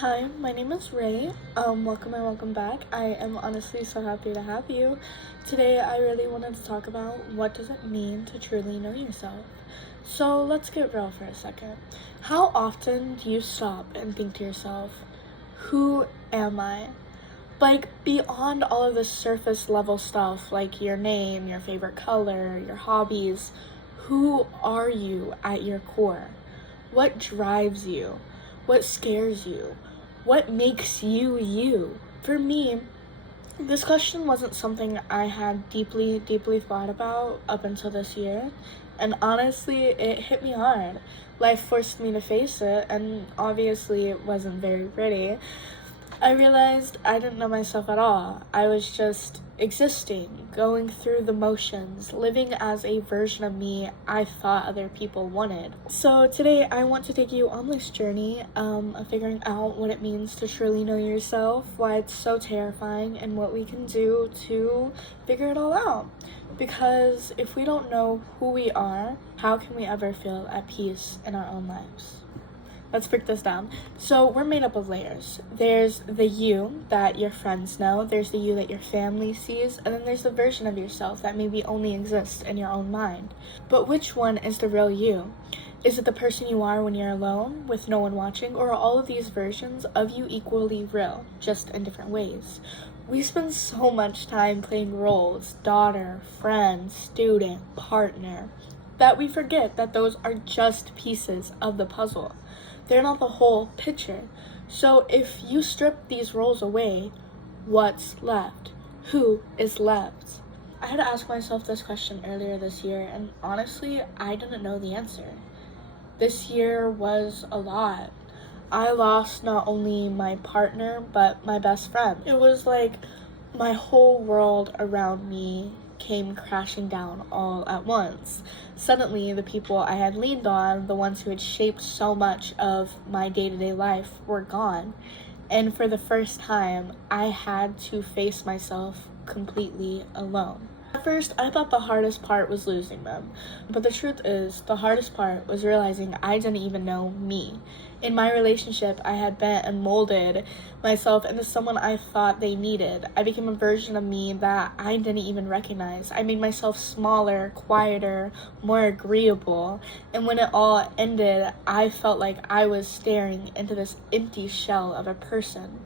Hi, my name is Ray. Welcome and welcome back. I am honestly so happy to have you. Today I really wanted to talk about what does it mean to truly know yourself. So let's get real for a second. How often do you stop and think to yourself, who am I? Like beyond all of the surface level stuff like your name, your favorite color, your hobbies, who are you at your core? What drives you? What scares you? What makes you you? For me, this question wasn't something I had deeply thought about up until this year. And honestly, it hit me hard. Life forced me to face it, and obviously it wasn't very pretty. I realized I didn't know myself at all. I was just existing, going through the motions, living as a version of me I thought other people wanted. So today I want to take you on this journey of figuring out what it means to truly know yourself, why it's so terrifying, and what we can do to figure it all out. Because if we don't know who we are, how can we ever feel at peace in our own lives? Let's break this down. So we're made up of layers. There's the you that your friends know, there's the you that your family sees, and then there's the version of yourself that maybe only exists in your own mind. But which one is the real you? Is it the person you are when you're alone, with no one watching, or are all of these versions of you equally real, just in different ways? We spend so much time playing roles, daughter, friend, student, partner, that we forget that those are just pieces of the puzzle. They're not the whole picture. So if you strip these roles away, what's left? Who is left? I had to ask myself this question earlier this year, and honestly, I didn't know the answer. This year was a lot. I lost not only my partner, but my best friend. It was like my whole world around me came crashing down all at once. Suddenly, the people I had leaned on, the ones who had shaped so much of my day-to-day life, were gone. And for the first time, I had to face myself completely alone. At first, I thought the hardest part was losing them. But the truth is, the hardest part was realizing I didn't even know me. In my relationship, I had bent and molded myself into someone I thought they needed. I became a version of me that I didn't even recognize. I made myself smaller, quieter, more agreeable. And when it all ended, I felt like I was staring into this empty shell of a person.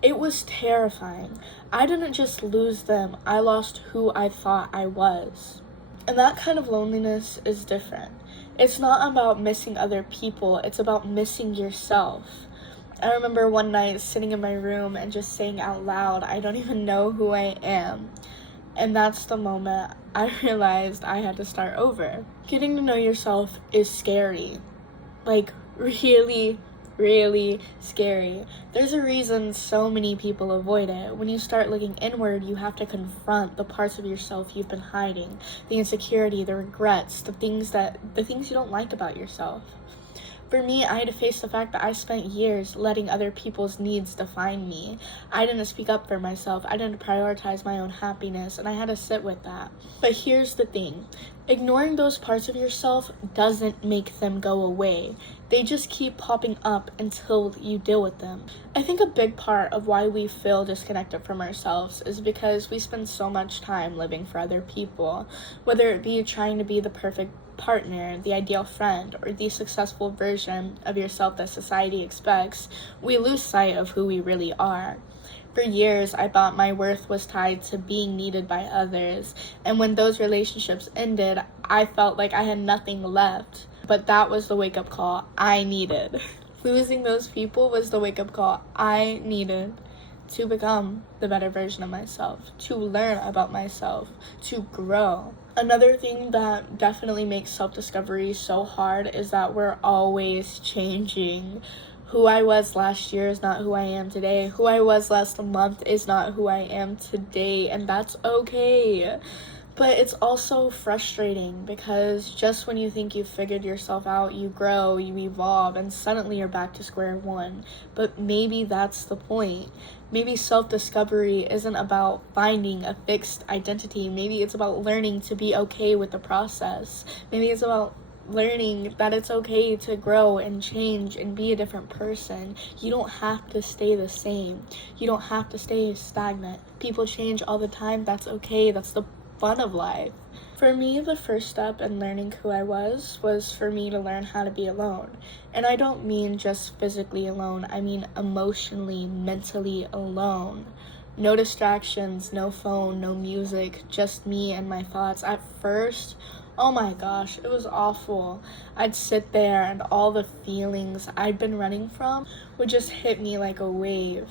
It was terrifying. I didn't just lose them, I lost who I thought I was. And that kind of loneliness is different. It's not about missing other people, it's about missing yourself. I remember one night sitting in my room and just saying out loud, I don't even know who I am. And that's the moment I realized I had to start over. Getting to know yourself is scary. Like, really scary. There's a reason so many people avoid it. When you start looking inward, you have to confront the parts of yourself you've been hiding, the insecurity, the regrets, the things you don't like about yourself. For me, I had to face the fact that I spent years letting other people's needs define me. I didn't speak up for myself. I didn't prioritize my own happiness, and I had to sit with that. But here's the thing. Ignoring those parts of yourself doesn't make them go away. They just keep popping up until you deal with them. I think a big part of why we feel disconnected from ourselves is because we spend so much time living for other people, whether it be trying to be the perfect partner, the ideal friend, or the successful version of yourself that society expects. We lose sight of who we really are. For years, I thought my worth was tied to being needed by others, and when those relationships ended, I felt like I had nothing left. But that was the wake-up call I needed. Losing those people was the wake-up call I needed to become the better version of myself, to learn about myself, to grow. Another thing that definitely makes self-discovery so hard is that we're always changing. Who I was last year is not who I am today. Who I was last month is not who I am today, and that's okay. But it's also frustrating because just when you think you've figured yourself out, you grow, you evolve, and suddenly you're back to square one. But maybe that's the point. Maybe self-discovery isn't about finding a fixed identity. Maybe it's about learning to be okay with the process. Maybe it's about learning that it's okay to grow and change and be a different person. You don't have to stay the same. You don't have to stay stagnant. People change all the time. That's okay. That's the fun of life. For me, the first step in learning who I was for me to learn how to be alone. And I don't mean just physically alone. I mean emotionally, mentally alone. No distractions, no phone, no music, just me and my thoughts. At first, oh my gosh, it was awful. I'd sit there and all the feelings I'd been running from would just hit me like a wave.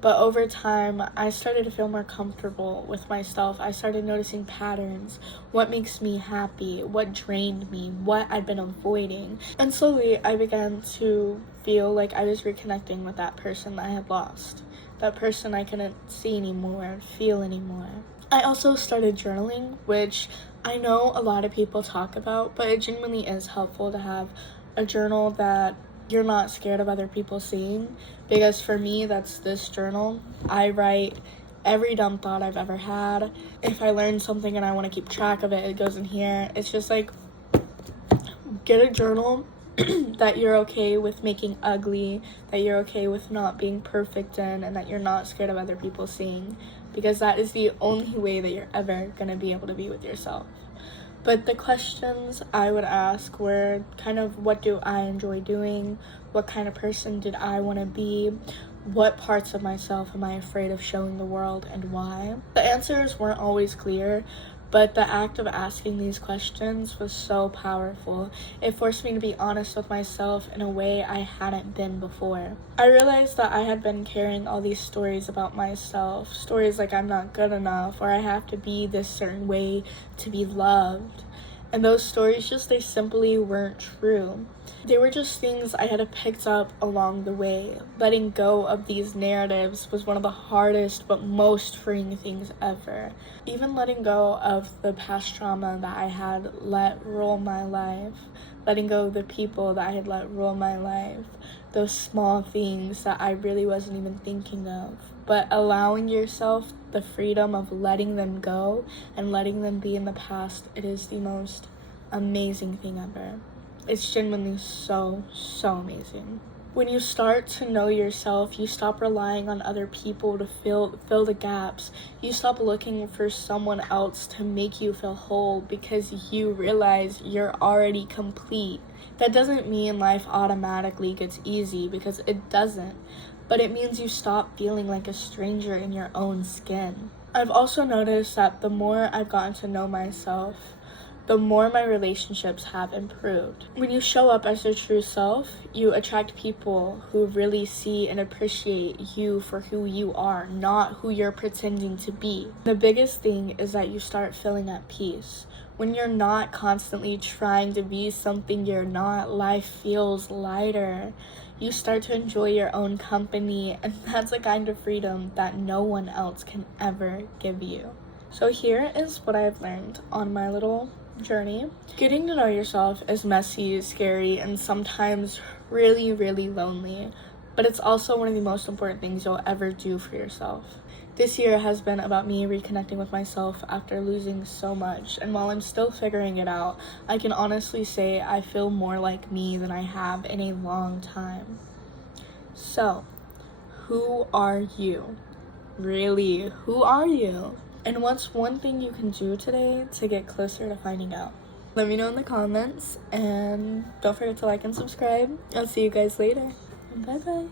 But over time, I started to feel more comfortable with myself. I started noticing patterns, what makes me happy, what drained me, what I'd been avoiding. And slowly, I began to feel like I was reconnecting with that person that I had lost, that person I couldn't see anymore, feel anymore. I also started journaling, which I know a lot of people talk about, but it genuinely is helpful to have a journal that you're not scared of other people seeing, because for me, that's this journal. I write every dumb thought I've ever had. If I learn something and I want to keep track of it, it goes in here. It's just like, get a journal that you're okay with making ugly, that you're okay with not being perfect in, and that you're not scared of other people seeing, because that is the only way that you're ever going to be able to be with yourself. But the questions I would ask were kind of, what do I enjoy doing? What kind of person did I want to be? What parts of myself am I afraid of showing the world, and why? The answers weren't always clear, but the act of asking these questions was so powerful. It forced me to be honest with myself in a way I hadn't been before. I realized that I had been carrying all these stories about myself, stories like I'm not good enough, or I have to be this certain way to be loved. And those stories they simply weren't true. They were just things I had picked up along the way. Letting go of these narratives was one of the hardest but most freeing things ever. Even letting go of the past trauma that I had let rule my life. Letting go of the people that I had let rule my life. Those small things that I really wasn't even thinking of. But allowing yourself the freedom of letting them go and letting them be in the past, it is the most amazing thing ever. It's genuinely so amazing. When you start to know yourself, you stop relying on other people to fill the gaps. You stop looking for someone else to make you feel whole, because you realize you're already complete. That doesn't mean life automatically gets easy, because it doesn't. But it means you stop feeling like a stranger in your own skin. I've also noticed that the more I've gotten to know myself, the more my relationships have improved. When you show up as your true self, you attract people who really see and appreciate you for who you are, not who you're pretending to be. The biggest thing is that you start feeling at peace. When you're not constantly trying to be something you're not, life feels lighter. You start to enjoy your own company, and that's a kind of freedom that no one else can ever give you. So here is what I've learned on my little journey. Getting to know yourself is messy, scary, and sometimes really lonely, but it's also one of the most important things you'll ever do for yourself. This year has been about me reconnecting with myself after losing so much, and while I'm still figuring it out, I can honestly say I feel more like me than I have in a long time. So, who are you? Really, who are you? And what's one thing you can do today to get closer to finding out? Let me know in the comments, and don't forget to like and subscribe. I'll see you guys later. Bye bye.